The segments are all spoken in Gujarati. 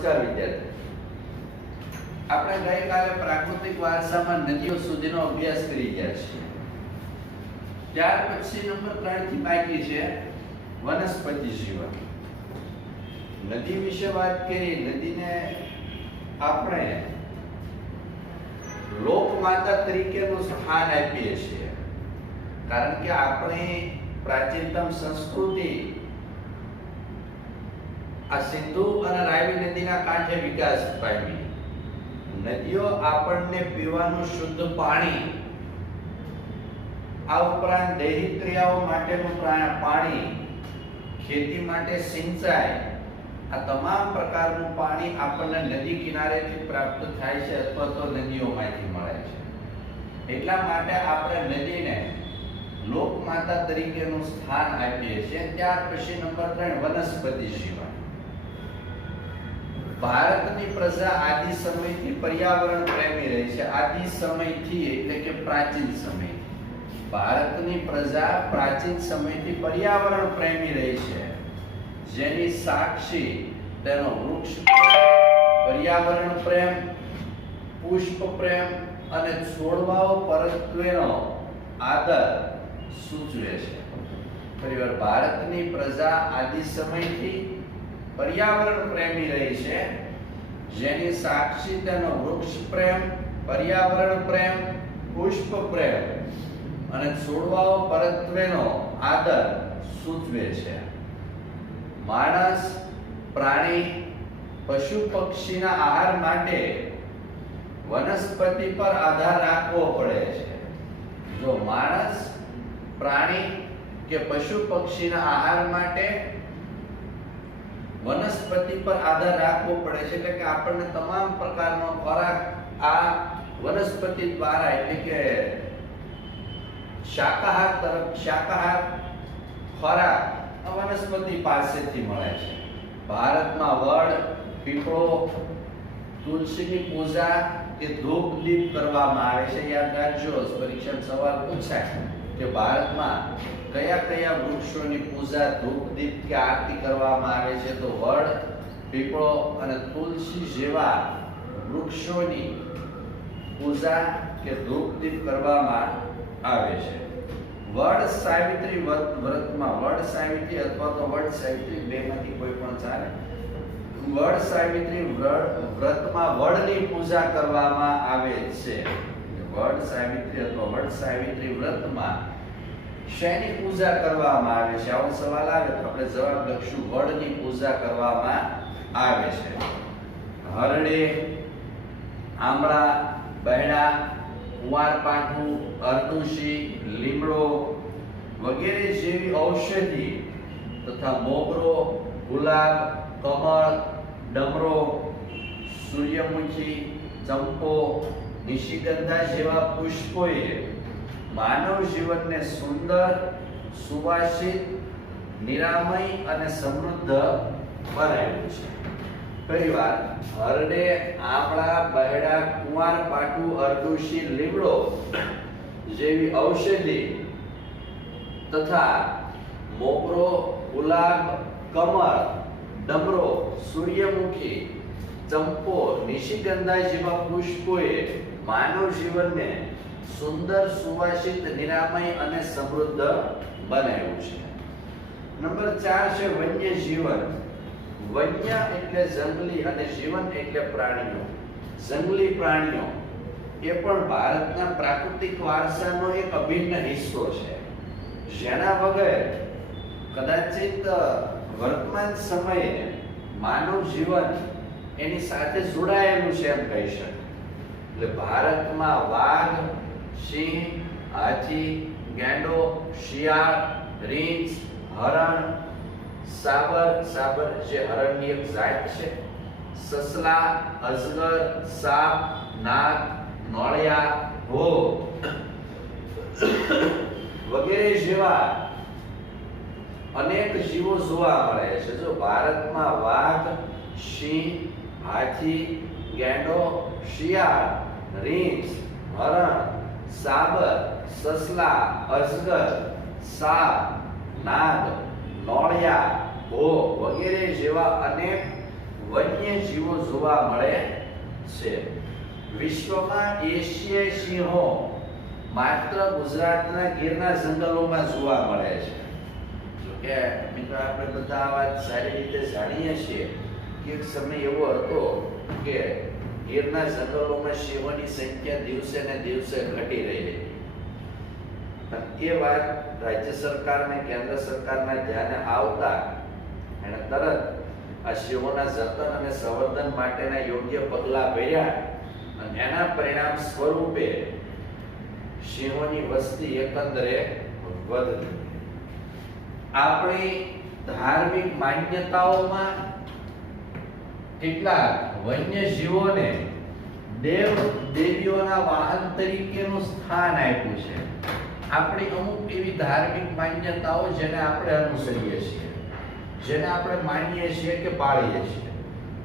નમસ્કાર વિદ્યાર્થી. આપણે ગઈકાલે પ્રાકૃતિક વારસામાં નદીઓ સુધીનો અભ્યાસ કરી ગયા છીએ. ત્યાર પછી નંબર 3 થી બાકી છે વનસ્પતિ જીવન. નદી વિશે વાત કરી. નદીને આપણે લોકમાતા તરીકેનું સ્થાન આપીએ છીએ, કારણ કે આપણી પ્રાચીનતમ સંસ્કૃતિ આ સિંધુ અને રાવી નદીના કાંઠે વિકાસ પામી. નદીઓ આપણને પીવાનું શુદ્ધ પાણી, આ ઉપરાંત દૈહિક ક્રિયાઓ માટેનું પાણી, ખેતી માટે સિંચાઈ, આ તમામ પ્રકારનું પાણી આપણને નદી કિનારેથી પ્રાપ્ત થાય છે અથવા તો નદીઓમાંથી મળે છે. એટલા માટે આપણે નદીને લોકમાતા તરીકેનું સ્થાન આપીએ છીએ. ત્યાર પછી નંબર 3 વનસ્પતિ જીવન. ભારતની પ્રજા આદિ સમયથી પર્યાવરણ પ્રેમી રહી છે. આદિ સમયથી એટલે કે પ્રાચીન સમયથી ભારતની પ્રજા પ્રાચીન સમયથી પર્યાવરણ પ્રેમી રહી છે, જેની સાક્ષી તેનો વૃક્ષ પર્યાવરણ પ્રેમ, પુષ્પ પ્રેમ અને છોડવાઓ પરત્વેનો આદર સૂચવે છે. ફરીવાર, ભારતની પ્રજા આદિ સમયથી પર્યાવરણ પ્રેમી રહી છે, જેની સાક્ષી તેનો વૃક્ષ પ્રેમ, પર્યાવરણ પ્રેમ, પુષ્પ પ્રેમ અને છોડવાઓ પરત્વેનો આદર સૂચવે છે. માણસ, પ્રાણી, પશુ પક્ષીના આહાર માટે વનસ્પતિ પર આધાર રાખવો પડે છે. જો માણસ, પ્રાણી કે પશુ પક્ષીના આહાર માટે વનસ્પતિ પર આધાર રાખવો પડે છે, એટલે કે આપણને તમામ પ્રકારનો ખોરાક આ વનસ્પતિ દ્વારા એટલે કે શાકાહાર ખોરાક વનસ્પતિ પાસેથી મળે છે. ભારતમાં વડ, પીપળો, તુલસીની પૂજા કે ધૂપ દીપ કરવામાં આવે છે. યાદ રાખજો, પરીક્ષામાં સવાલ પૂછાય કે ભારતમાં કયા કયા વૃક્ષોની પૂજા, ધૂપ દીપ કે આરતી કરવામાં આવે છે. તો વડ, પીપળો અને તુલસી જેવા વૃક્ષોની પૂજા કે ધૂપ દીપ કરવામાં આવે છે. વડ સાવિત્રી વ્રતમાં, વડ સાવિત્રી અથવા તો વડ સાવિત્રી બેમાંથી કોઈ પણ ચાલે. વડ સાવિત્રી વ્રતમાં વડની પૂજા કરવામાં આવે છે. વડ સાવિત્રી અથવા વડ સાવિત્રી વ્રતમાં શેની પૂજા કરવામાં આવે છે? આવો સવાલ આવે તો આપણે જવાબ લખશું વડની પૂજા કરવામાં આવે છે. હરડે, આંબળા, બહેડા, કુંવારપાઠું, અરડુસી, લીમડો વગેરે જેવી ઔષધિ તથા મોગરો, ગુલાબ, કમળ, ડમરો, સૂર્યમુખી, ચંપો, નિશિગંધા જેવા પુષ્પોએ માનવ જીવનને સુંદર, સુવાસિત, નિરામય અને સમૃદ્ધ બનાવ્યું છે. પરિવાર, હરડે, આંબળા, બહેડા, કુંવારપાઠું, અરડુસી, લીમડો જેવી ઔષધિ તથા મોગરો, ગુલાબ, કમળ, ડમરો, સૂર્યમુખી, ચંપો, નિશિગંધા જેવા પુષ્પોએ માનવ જીવનને સુંદર, સુવાસિત, નિરામય અને સમૃદ્ધ બનાવ્યું છે. નંબર 4 છે વન્ય જીવન. વન્ય એટલે જંગલી અને જીવન એટલે પ્રાણીઓ. જંગલી પ્રાણીઓ એ પણ ભારતના પ્રાકૃતિક વારસાનો એક અભિન્ન હિસ્સો છે, જેના વગર કદાચિત વર્તમાન સમયે માનવ જીવન એની સાથે જોડાયેલું છે એમ કહી શકાય. એટલે ભારતમાં વાઘ, સિંહ, હાથી, ગેંડો, શિયાળ, રીંછ, હરણ, સાબર જે હરણની એક જાત છે, સસલા, અજગર, સાપ, નાગ, નોળિયા, ભોગ વગેરે જેવા અનેક જીવો જોવા મળે છે. જો ભારતમાં વાઘ, સિંહ, હાથી, ગેંડો, શિયાળ, રીંછ, હરણ, સાબર, સસલા, અજગર, સાપ, નાગ, નોળિયા, ભોગ વગેરે જેવા અનેક વન્ય જીવો જોવા મળે છે. વિશ્વમાં એશિયાઈ સિંહો માત્ર ગુજરાતના ગીરના જંગલોમાં જોવા મળે છે. જો કે મિત્રો આપણે બધા આ વાત સારી રીતે જાણીએ છીએ કે એક સમય એવો હતો કે ગીરના જંગલોમાં સિંહોની સંખ્યા દિવસે ને દિવસે ઘટી રહી હતી. એ વાત રાજ્ય સરકાર અને કેન્દ્ર સરકારના ધ્યાને આવતા એણે તરત આ સિંહોના જતન અને સંવર્ધન માટેના યોગ્ય પગલાં ભર્યા અને એના પરિણામ સ્વરૂપે સિંહોની વસ્તી એકંદરે વધી. આપણી ધાર્મિક માન્યતાઓમાં કેટલાક વન્ય જીવોને દેવ દેવીઓના વાહન તરીકેનું સ્થાન આપ્યું છે. આપણી અમુક એવી ધાર્મિક માન્યતાઓ જેને આપણે અનુસરીએ છીએ, જેને આપણે માનીએ છીએ કે પાળીએ છીએ.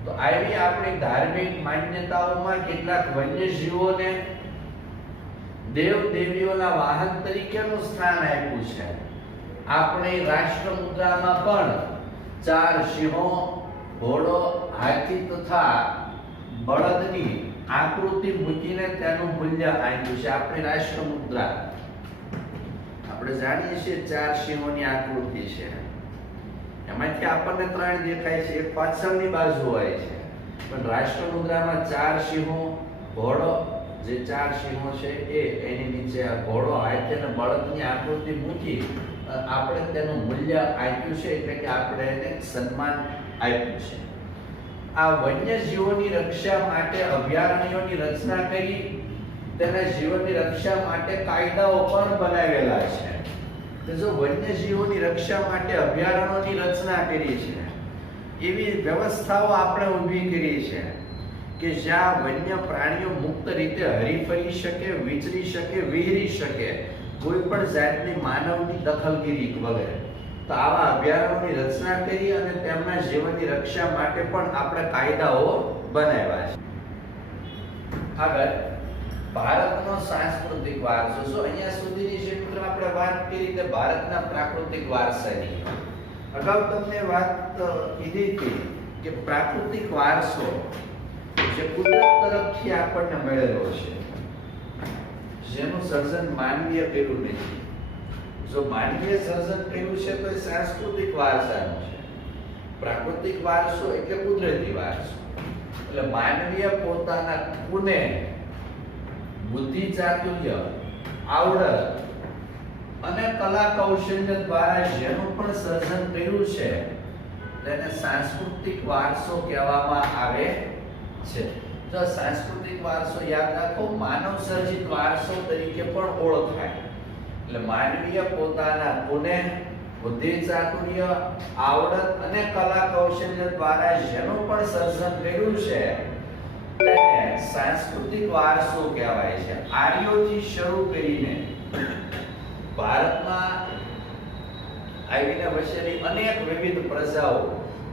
તો આવી આપણી ધાર્મિક માન્યતાઓમાં કેટલાક વન્ય જીવોને દેવ દેવીઓના વાહન તરીકેનું સ્થાન આપ્યું છે. આપણી રાષ્ટ્ર મુદ્રામાં પણ 4 સિંહો, ઘોડો, હાથી તથા બળદની આકૃતિ મૂકીને તેનું મૂલ્ય આપ્યું છે. આપણી રાષ્ટ્ર મુદ્રા આપણે જાણીએ છીએ 4 સિંહોની આકૃતિ છે. એમાંથી આપણને 3 દેખાય છે, એક પાછળની બાજુ હોય છે, પણ રાષ્ટ્ર મુદ્રામાં 4 સિંહો, ઘોડો, જે 4 સિંહો છે એની નીચે આ ઘોડો, હાથી અને બળદની આકૃતિ મૂકી આપણે તેનું મૂલ્ય આપ્યું છે, એટલે કે આપણે એને સન્માન આપ્યું છે. આ વન્ય જીવોની રક્ષા માટે અભયારણ્યોની રચના કરી તેના જીવનની રક્ષા માટે કાયદાઓ પણ બનાવેલા છે. તો જો વન્ય જીવોની રક્ષા માટે અભયારણ્યોની રચના કરી છે, એવી વ્યવસ્થાઓ આપણે ઊભી કરી છે કે જ્યાં વન્ય પ્રાણીઓ મુક્ત રીતે હરી ફરી શકે, વિચરી શકે, વિહરી શકે, કોઈ પણ જાતની માનવની દખલગીરી વગર. તો આવા અભયારણ્યોની રચના કરી અને તેમના જીવનની રક્ષા માટે પણ આપણે કાયદાઓ બનાવ્યા છે. આગળ ભારતનો સાંસ્કૃતિક વારસો. જો અહીંયા સુધીની જે મિત્રો આપણે વાત કરી તે ભારતના પ્રાકૃતિક વારસાની. અગાઉ તમને વાત કીધી હતી કે પ્રાકૃતિક વારસો જે કુદરત તરફથી આપણને મળેલો છે, જેનું સર્જન માનવીય કર્યું નથી. જો માનવીય સર્જન કર્યું છે તો એ સાંસ્કૃતિક વારસાનું છે. પ્રાકૃતિક વારસો એટલે કુદરતી વારસો. એટલે માનવીય પોતાના ગુણે, બુદ્ધિ, ચાતુર્ય, આવડત અને કલા કૌશલ્ય દ્વારા જેનું પણ સર્જન કર્યું છે તેને સાંસ્કૃતિક વારસો કહેવામાં આવે છે. જો સાંસ્કૃતિક વારસો યાદ રાખો, માનવ સર્જિત વારસો તરીકે પણ ઓળખાય. એટલે માનવીય પોતાના ગુણે, બુદ્ધિ, ચાતુર્ય, આવડત અને કલા કૌશલ્ય દ્વારા જેનું પણ સર્જન કર્યું છે તેને સાંસ્કૃતિક વારસો કહેવાય છે. આર્યોથી શરૂ કરીને ભારતમાં આવીને વસેલી અનેક વિવિધ પ્રજાઓ,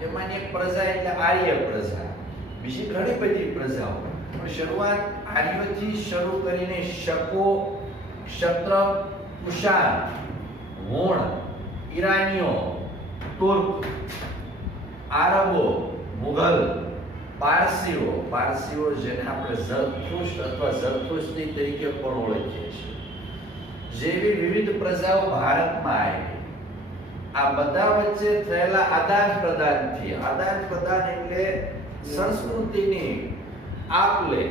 એમાંની એક પ્રજા એટલે આર્ય પ્રજા, બીજી ઘણી બધી પ્રજાઓ, પણ શરૂઆત આર્યોથી શરૂ કરીને શકો, ક્ષત્ર, કુષાણ, હુણ, ઈરાનીઓ, તુર્ક, આરબો, મુઘલ, પારસીઓ જેને આપણે ઝરથુસ્ટ અથવા ઝરથુસ્તી તરીકે પણ ઓળખીએ છીએ, જેવી વિવિધ પ્રજાઓ ભારતમાં આવી. આ બધા વચ્ચે થયેલા આદાન પ્રદાનથી, આદાન પ્રદાન એટલે સંસ્કૃતિની આપ-લે,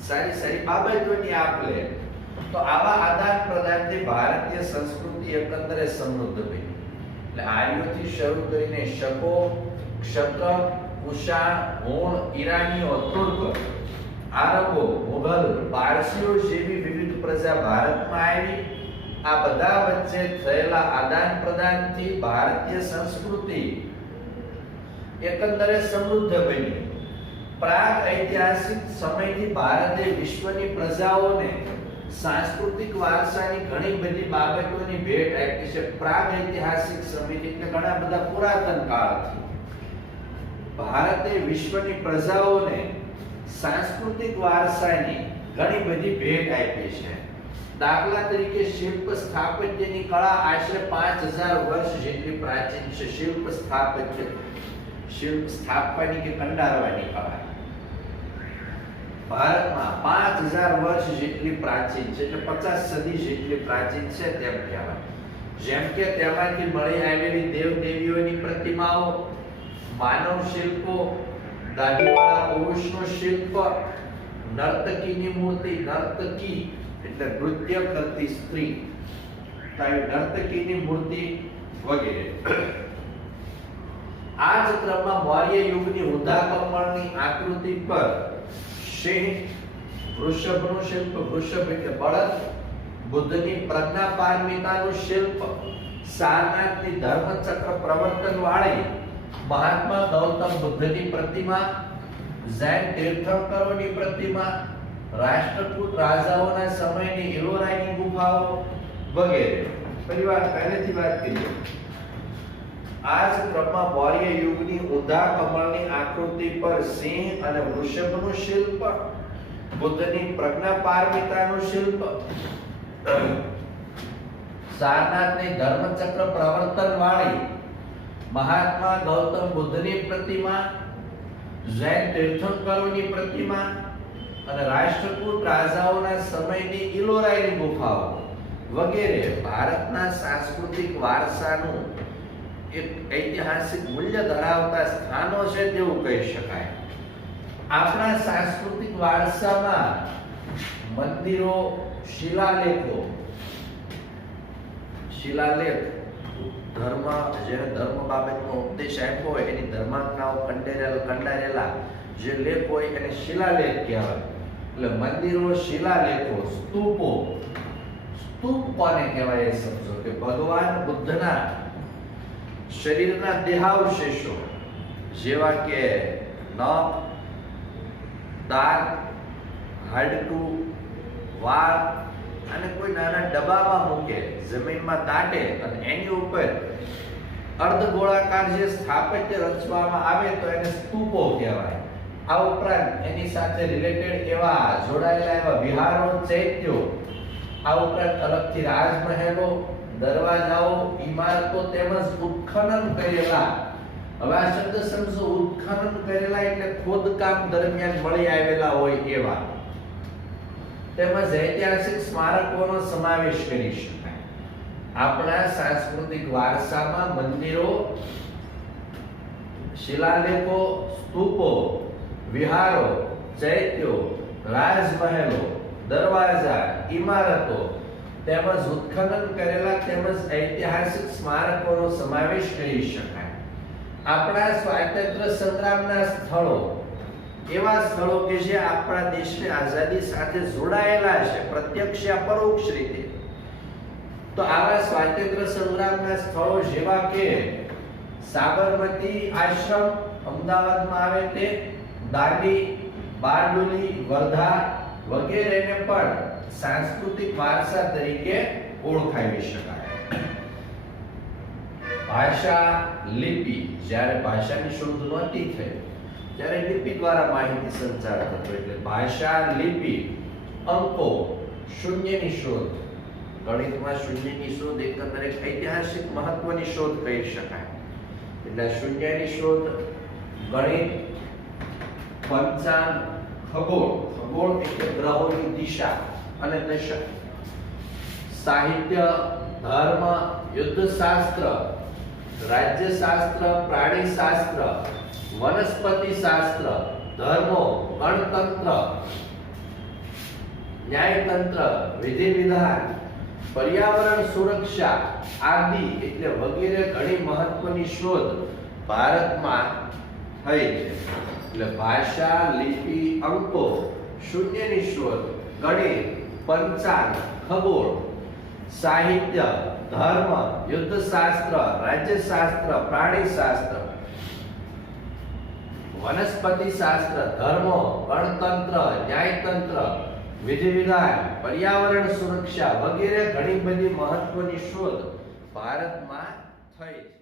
સારી સારી બાબતોની આપ-લે, તો આવા આદાન પ્રદાનથી ભારતીય સંસ્કૃતિ એકંદરે સમૃદ્ધ બની. એટલે આર્યોથી શરૂ કરીને શકો, ક્ષત્ર, કુષાણ, હુણ, ઈરાનીઓ, તુર્ક, આરબો, મુઘલ, પારસીઓ જેવી વિવિધ પ્રજા ભારતમાં આવી. આ બધા વચ્ચે થયેલા આદાન પ્રદાનથી ભારતીય સંસ્કૃતિ એકંદરે સમૃદ્ધ બની. પ્રાગ ઐતિહાસિક સમયથી ભારતે વિશ્વની પ્રજાઓને સાંસ્કૃતિક વારસાની ઘણી બધી બાબતોની ભેટ આપી છે. પ્રાગ ઐતિહાસિક સમયથી એટલે ઘણા બધા પુરાતન કાળથી ભારતે વિશ્વની પ્રજાઓને સાંસ્કૃતિક વારસાની ઘણી બધી ભેટ આપી છે. દાખલા તરીકે શિલ્પ સ્થાપત્યની કળા આશરે 5000 વર્ષ જેટલી પ્રાચીન છે. શિલ્પ સ્થાપત્ય, શિલ્પ સ્થાપવાની કે કંડારવાની કળા ભારતમાં 5000 વર્ષ જેટલી પ્રાચીન છે, એટલે 50 સદી જેટલી પ્રાચીન છે તેમ કહેવાય. જેમ કે તેમાંથી મળી આવેલી દેવ દેવીઓની પ્રતિમાઓ, માનવ શિલ્પો, દાઢીવાળા પુરુષનું શિલ્પ, નર્તકીની મૂર્તિ, નર્તકી એટલે નૃત્ય કરતી સ્ત્રી, નર્તકીની મૂર્તિ વગેરે. આ જ ક્રમમાં મૌર્ય યુગની ઊંધા કમળની આકૃતિ પર સિંહ, વૃષભનું શિલ્પ, વૃષભ એટલે બળદ, બુદ્ધની પ્રજ્ઞાપારમિતાનું શિલ્પ, સારનાથની ધર્મચક્ર પ્રવર્તન વાળી મહાત્મા ગૌતમ બુદ્ધની પ્રતિમા, જૈન તીર્થંકરોની પ્રતિમા, રાષ્ટ્રકૂટ રાજાઓના સમયની ઇલોરાની ગુફાઓ વગેરે. પહેલેથી વાત કરીએ. આ જ ક્રમમાં મૌર્ય યુગની ઊંધા કમળની આકૃતિ પર સિંહ અને વૃષભનું શિલ્પ, બુદ્ધની પ્રજ્ઞાપારમિતાનું શિલ્પ, સારનાથની ધર્મચક્ર પ્રવર્તન વાળી મહાત્મા ગૌતમ બુદ્ધની પ્રતિમા, જૈન તીર્થંકરોની પ્રતિમા અને રાષ્ટ્રકૂટ રાજાઓના સમયની ઇલોરાની ગુફાઓ વગેરે ભારતના સાંસ્કૃતિક વારસાનું એક ઐતિહાસિક મૂલ્ય ધરાવતા સ્થાનો છે તેવું કહી શકાય. આપણા સાંસ્કૃતિક વારસામાં મંદિરો, શિલાલેખ ધર્મ જેને ધર્મ બાબતનો ઉપદેશ આપ્યો હોય એની ધર્માંકનાઓ કંડારેલા જે લેખ હોય એને શિલાલેખ કહેવાય. એટલે મંદિરો, શિલાલેખો, સ્તૂપો. સ્તૂપ કોને કહેવાય એ સમજો કે ભગવાન બુદ્ધના શરીરના દેહાવશેષો જેવા કે નખ, દાંત, હાડકું, વાળ અને કોઈ નાના ડબ્બામાં મૂકે, જમીનમાં દાટે અને એની ઉપર અર્ધગોળાકાર જે સ્થાપત્ય રચવામાં આવે તો એને સ્તૂપો કહેવાય. આ ઉપરાંત એની સાથે રિલેટેડ એવા જોડાયેલા એવા વિહારો, ચૈત્યો, આ ઉપરાંત અલગથી રાજમહેલો, દરવાજાઓ, ઇમારતો તેમજ ઉત્ખનન કરેલા. હવે આ શબ્દ સમજો, ઉત્ખનન કરેલા એટલે ખોદકામ દરમિયાન મળી આવેલા હોય એવા, તેમજ ઐતિહાસિક સ્મારકોનો સમાવેશ કરી શકાય. આપણા સાંસ્કૃતિક વારસામાં મંદિરો, શિલાલેખો, સ્તૂપો, વિહારો, ચૈત્યો, રાજમહેલો, દરવાજા, ઇમારતો તેમજ ઉત્ખનન કરેલા તેમજ ઐતિહાસિક સ્મારકોનો સમાવેશ કરી શકાય. આપણા સ્વાતંત્ર્ય સંગ્રામના સ્થળો, એવા સ્થળો કે જે આપણા દેશની આઝાદી સાથે જોડાયેલા છે પ્રત્યક્ષ યા પરોક્ષ રીતે, તો આવા સ્વાતંત્ર્ય સંગ્રામના સ્થળો જેવા કે સાબરમતી આશ્રમ અમદાવાદમાં આવે તે, દાંડી, બારડોલી, વર્ધા વગેરેને પણ સાંસ્કૃતિક વારસા તરીકે ઓળખાવી શકાય. ભાષા, લિપિ. જ્યારે ભાષાની શોધ નહોતી થઈ ત્યારે લિપિ દ્વારા માહિતી સંચાર થતો, એટલે ભાષા, લિપિ, અંકો, શૂન્યની શોધ. ગણિતમાં શૂન્યની શોધ એકંદરે ઐતિહાસિક મહત્વની શોધ કહી શકાય. એટલે શૂન્યની શોધ, ગણિત, પંચાંગ, ખગોળ. ખગોળ એટલે ગ્રહોની દિશા અને દશા. સાહિત્ય, ધર્મ, યુદ્ધશાસ્ત્ર, રાજ્યશાસ્ત્ર, પ્રાણીશાસ્ત્ર, વનસ્પતિ શાસ્ત્ર, ધર્મો, ગણતંત્ર, ન્યાયતંત્ર, વિધિ વિધાન, પર્યાવરણ સુરક્ષા આદિ એટલે વગેરે ઘણી મહત્વની શોધ ભારતમાં થઈ છે. એટલે ભાષા, લિપિ, અંકો, શૂન્યની શોધ, ગણિત, પંચાંગ, ખગોળ, સાહિત્ય, ધર્મ, યુદ્ધશાસ્ત્ર, રાજ્યશાસ્ત્ર, પ્રાણીશાસ્ત્ર, વનસ્પતિ શાસ્ત્ર, ધર્મો, ગણતંત્ર, ન્યાયતંત્ર, વિધિ વિધાન, પર્યાવરણ સુરક્ષા વગેરે ઘણી બધી મહત્વની શોધ ભારતમાં થઈ છે.